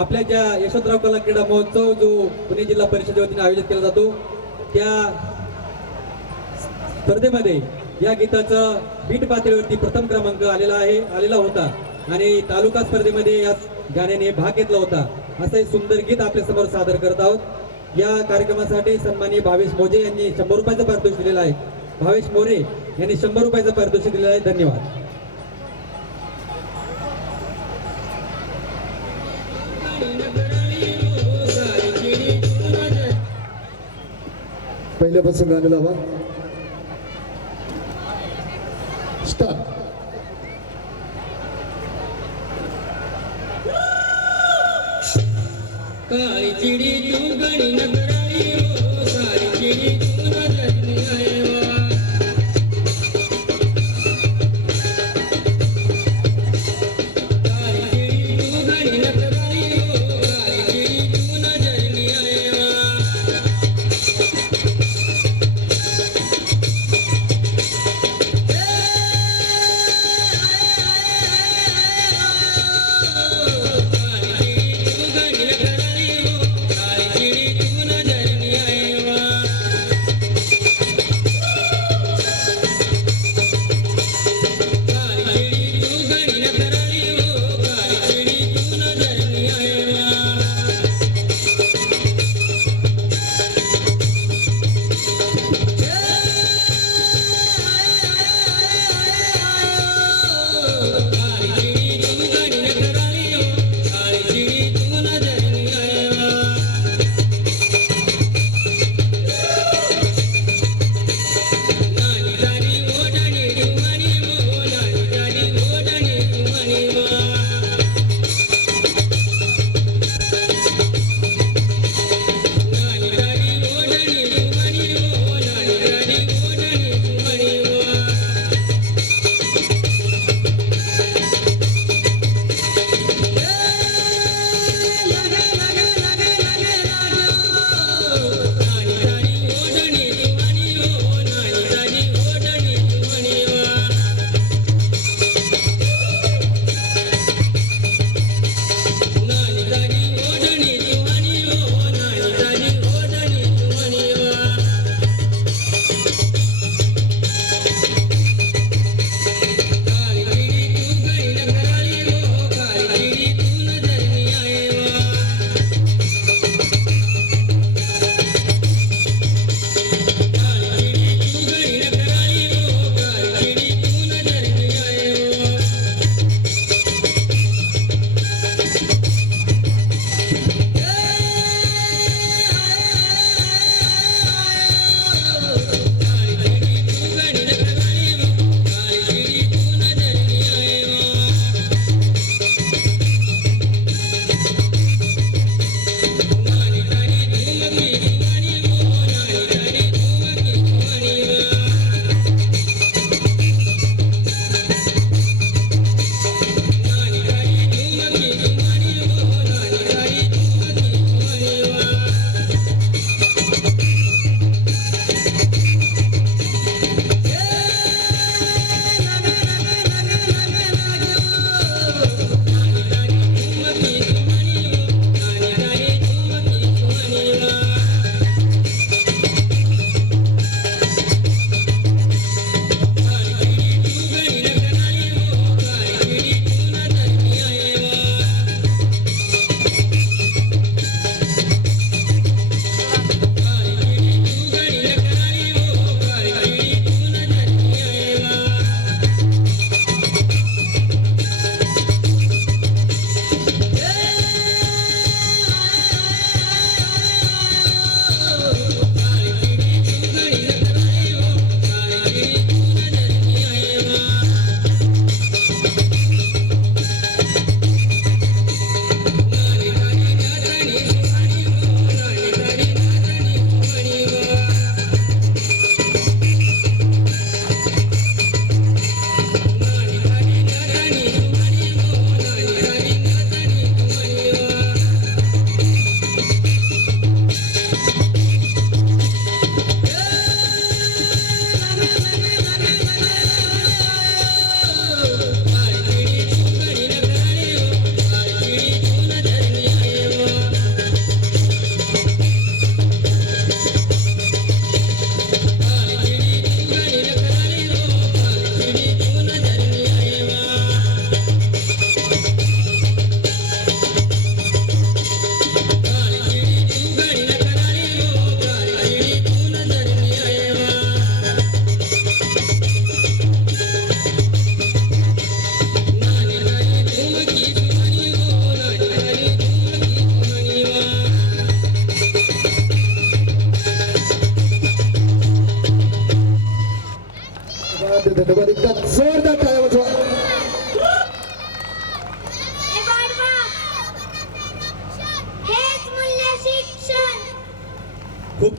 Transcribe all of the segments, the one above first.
आपल्या ज्या यशवंतराव कला क्रीडा महोत्सव जो पुणे जिल्हा परिषदे वतीने आयोजित केला जातो त्या स्पर्धेमध्ये या गीताचं बीट पातळीवरती प्रथम क्रमांक आलेला होता आणि तालुका स्पर्धेमध्ये या गाण्याने भाग घेतला होता. असं एक सुंदर गीत आपल्या समोर सादर करत आहोत. या कार्यक्रमासाठी सन्माननीय भावेश मोजे यांनी 100 रुपयाचं पारितोषिक दिलेलं आहे. भावेश मोरे यांनी 100 रुपयाचं पारितोषिक दिलेलं आहे. धन्यवाद. पहिल्यापासून गाणं लावा. स्टार्ट. काली चिड़ी तू गणी नगराई हो सारी चिड़ी तू नजर नहीं आएवा काली चिड़ी तू गणी नगराई हो सारी चिड़ी तू नजर नहीं आएवा काली चिड़ी तू गणी नगराई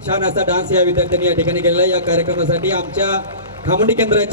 छान असा डान्स या विद्यार्थ्यांनी या ठिकाणी केलेला आहे. या कार्यक्रमासाठी आमच्या खामोडी केंद्राच्या